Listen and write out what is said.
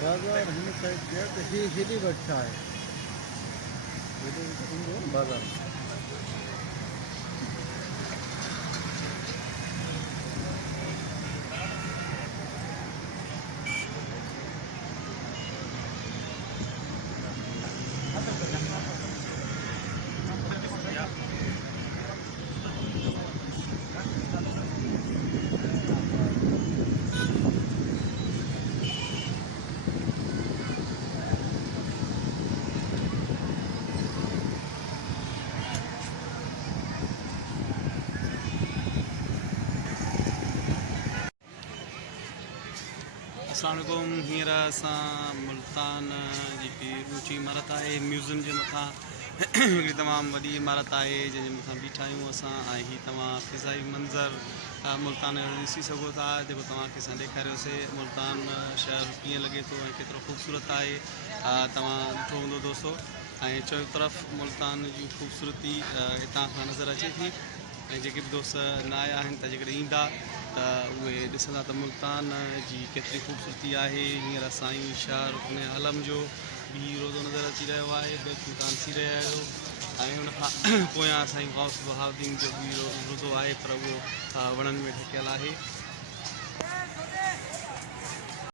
बाज़ार हिन साइड ते आहे त हेॾे वटि छा आहे हेॾे ईंदो बाज़ार अस्सलाम वालेकुम। हींअर असां मुल्तान जी ऊंची इमारत आहे म्यूज़ियम जे मथां हिकिड़ी तमामु वॾी इमारत आहे जंहिंजे मथां बीठा आहियूं असां ऐं हीअ तव्हां फ़िज़ाई मंज़र मुल्तान जो ॾिसी सघो था जेको तव्हांखे असां ॾेखारियोसीं। मुल्तान शहर कीअं लॻे थो ऐं केतिरो ख़ूबसूरत आहे तव्हां ॾिठो हूंदो दोस्तो। ऐं चयो तरफ़ मुल्तान जी ख़ूबसूरती हितां खां नज़र अचे थी ऐं जेके बि दोस्त न आया आहिनि त जेकॾहिं ईंदा त उहे ॾिसंदा त मुल्तान जी केतिरी ख़ूबसूरती आहे। हींअर साईं शाह रुकन आलम जो बि रोज़ो नज़र अची रहियो आहे, बिल्कुलु तव्हां ॾिसी रहिया आहियो। ऐं हुनखां पोयां साईं गौस बहाउद्दीन जो बि रोज़ो आहे पर उहो वणनि में ढकियल आहे।